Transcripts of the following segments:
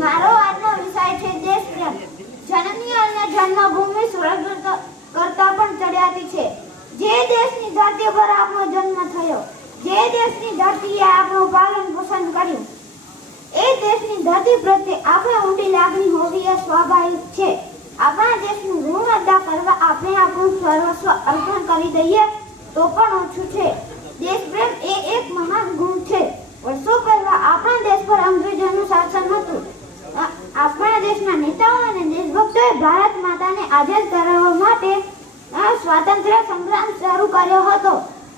મારો આજનો વિષય છે દેશપ્રેમ. જનની અને જન્મભૂમિ સ્વર્ગ કરતા પણ ચડિયાતી છે. જે દેશની ધરતી પર આપણો જન્મ થયો, જે દેશની ધરતીએ આપણું પાલન પોષણ કર્યું, એ દેશની ધરતી પ્રત્યે આપણે ઊંડી લાગણી હોવી એ સ્વાભાવિક છે. આપણા દેશનું ઋણ અદા કરવા આપણે આપણું સર્વસ્વ અર્પણ કરી દઈએ તો પણ ઓછું છે. દેશપ્રેમ એ એક મહાન ગુણ છે. વર્ષો પહેલા આપણા દેશ પર અંગ્રેજોનું શાસન હતું. આપણા દેશના નેતાઓ અને દેશભક્તોએ ભારત માતાને આઝાદ કરાવવા માટે સ્વાતંત્ર્ય સંગ્રામ શરૂ કર્યો હતો.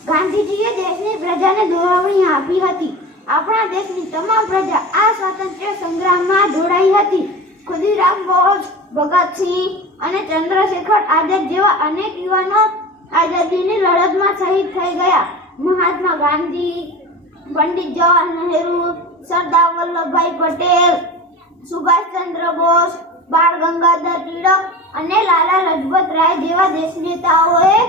ગાંધીજીએ દેશની પ્રજાને દોરવણી આપી હતી. આપણા દેશની તમામ પ્રજા આ સ્વાતંત્ર્ય સંગ્રામમાં જોડાઈ હતી. ખુદીરામ બોઝ, ભગતસિંહ અને ચંદ્રશેખર આઝાદ જેવા અનેક યુવાનો આઝાદીની લડતમાં શહીદ થઈ ગયા. મહાત્મા ગાંધી, પંડિત જવાહરલાલ નહેરુ, સરદાર વલ્લભભાઈ પટેલ, સુભાષચંદ્ર બોઝ, બાળ ગંગાધર ટિળક અને લાલા લજપત રાય જેવા દેશ નેતાઓએ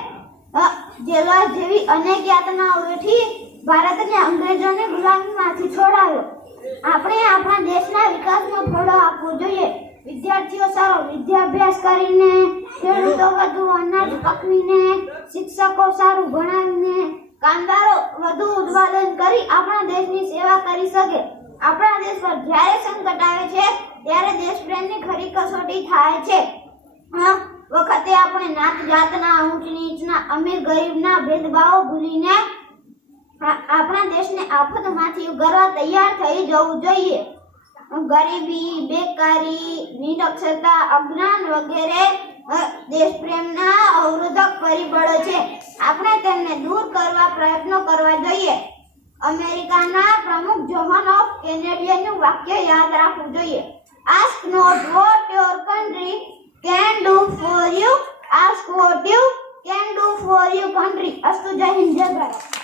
જેલો જેવી અનેક યાતનાઓ વેઠી ભારતને અંગ્રેજોની ગુલામીમાંથી છોડાવ્યો. આપણે આપણા દેશના વિકાસમાં ફાળો આપવો જોઈએ. વિદ્યાર્થીઓ સારો વિદ્યાભ્યાસ કરીને, ખેડૂતો વધુ અનાજ પકવીને, શિક્ષકો સારું ભણાવીને, કામદારો વધુ ઉત્પાદન કરી આપણા દેશની સેવા કરી શકે. આપણા દેશ પર જ્યારે સંકટ આવે છે ત્યારે દેશપ્રેમની ખરી કસોટી થાય છે. વખતે આપણે નાત જાતના, ઊંચ નીચના, અમીર ગરીબના ભેદભાવ ભૂલીને આપણા દેશને આફતમાંથી ઉગારવા તૈયાર થઈ જવું જોઈએ. ગરીબી, બેકારી, નિરક્ષરતા, અજ્ઞાન વગેરે દેશપ્રેમના અવરોધક પરિબળો છે. આપણે તેમને દૂર કરવા પ્રયત્નો કરવા જોઈએ. અમેરિકાના પ્રમુખ જોહન ઓફ કેનેડીનું વાક્ય યાદ રાખવું જોઈએ. Ask not what your country can do for you, ask what you can do for your country. અસ્તુ. જય હિન્દ, જય ભારત.